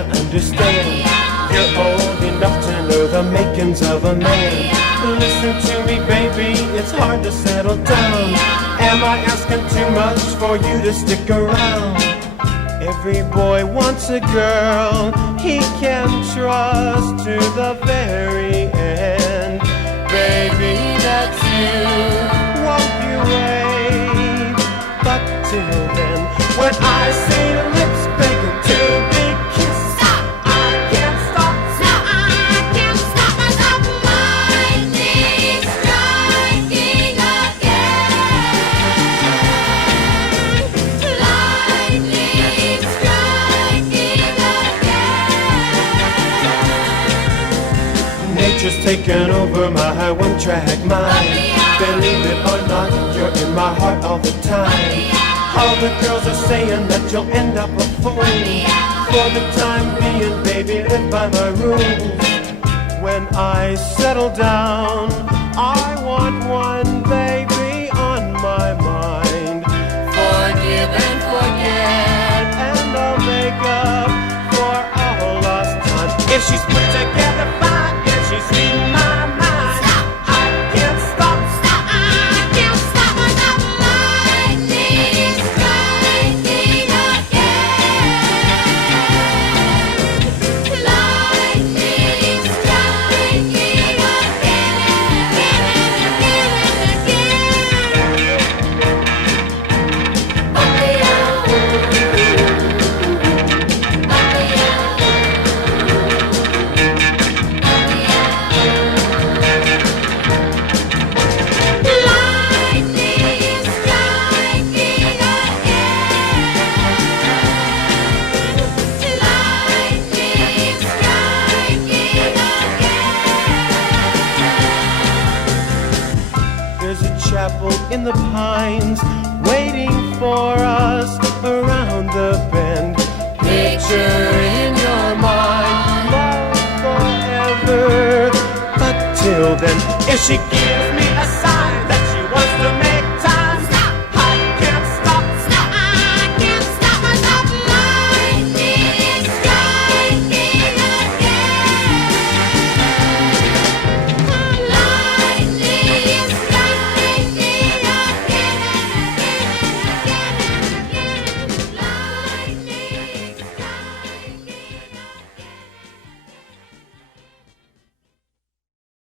understand. You're old enough to know the makings of a man. Listen to me, baby, it's hard to settle down. Am I asking too much for you to stick around? Every boy wants a girl he can trust to the very end. Baby, that's you, won't you wait? But till then, when I see your lips begging to be kissed, Stop! I can't stop. No, I can't stop myself. Lightning striking again. Lightning striking again. Nature's taken over my one-track mind. Believe it or not, you're in my heart all the time. All the girls are saying that you'll end up a fool. For the time being, baby, live by my rules. When I settle down, I want one baby on my mind. Forgive and forget, and I'll make up for all lost time. If she's put together fine, if she's reading my mind, Stop! I can't stop. Stop! I can't stop myself. Lightning striking again. Lightning striking There's a chapel in the pines waiting for us around the bend. Picture in your mind love forever. But till then, if she keeps